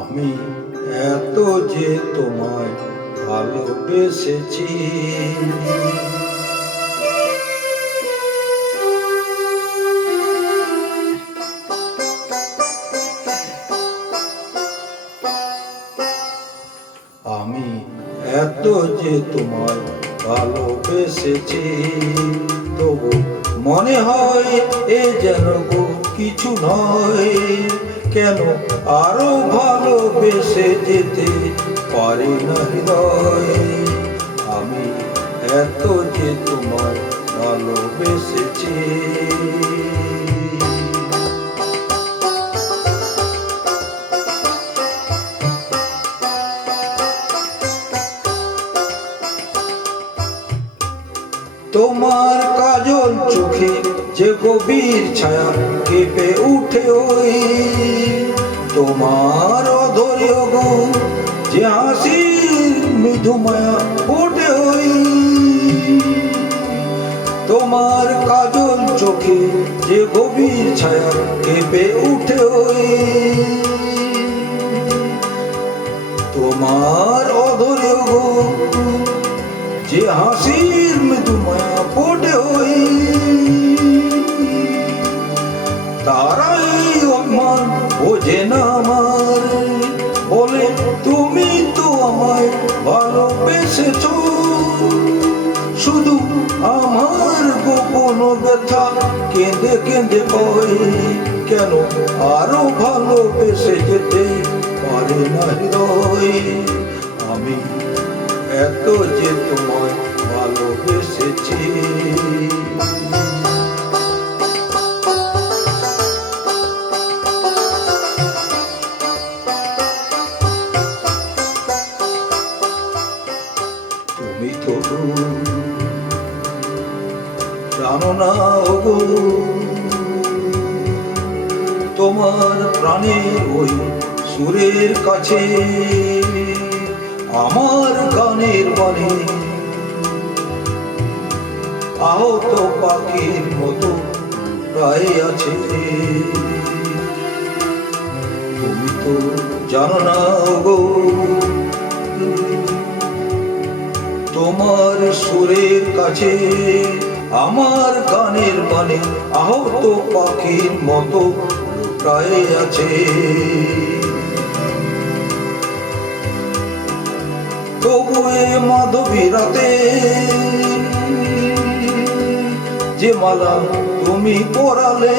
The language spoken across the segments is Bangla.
আমি এত যে তোমায় ভালোবেসেছি, আমি এত যে তোমায় ভালোবেসেছি, তবু মনে হয় এ যেন কিছু নয়। কেন আরো ভালোবেসে যেতে পারি না হৃদয়। আমি এত যে তোমায় ভালোবেসেছি। তোমার কাজল চোখে যে গভীর ছায়া কেঁপে উঠে ওই, তোমার অধৈর্য গো যে হাসির মৃদু মায়া ওঠে ওই, তোমার কাজল চোখে যে গভীর ছায়া কেঁপে উঠে ওই, তোমার অধৈর্য গো যে হাসির মৃদু মায়া ফোটে ওই, তারাই অভিমান বোঝে না আমার, বলে তুমি তো আমায় ভালোবেসেছ। শুধু আমার গোপন ব্যথা কেঁদে কেঁদে কয়, কেন আরো ভালোবেসে যেতে পারে না হৃদয়। আমি এত যে তোমায় ভালোবেসেছি। তুমি তো জানো না গো, তোমার প্রাণের ওই সুরের কাছে আমার গানের বাণী আহত পাখির মতো প্রায় আছে। তুমি তো জানো না গো, তোমার সুরের কাছে আমার গানের বাণী আহত পাখির মতো প্রায় আছে। তবু এ মাধবী রাতে যে মালা তুমি পরালে,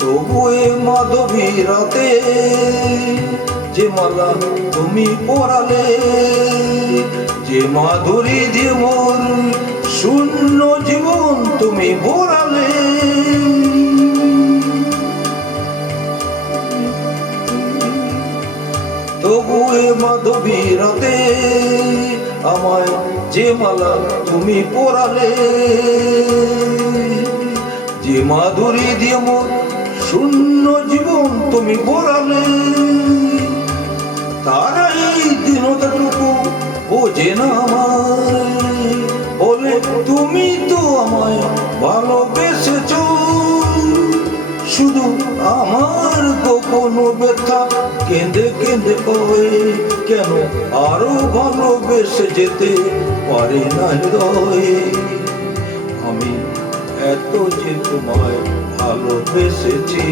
তবু এ মাধবী রাতে যে মালা তুমি পরালে, যে মাধুরী দিয়ে মোর শূন্য জীবন তুমি ভরালে, তবু এ মাধবী রাতে আমায় যে মালা তুমি পরালে, যে মাধুরী দিয়ে মোর শূন্য জীবন তুমি ভরালে, তারাই দিনটাটুকু বোঝে না আমার, বলে তুমি তো আমায় ভালোবেসেছ। শুধু আমার গোপন ব্যথা কেঁদে কেঁদে কয়, কেন আরো ভালোবেসে যেতে পারে না হৃদয়। আমি এত যে তোমায় ভালোবেসেছি।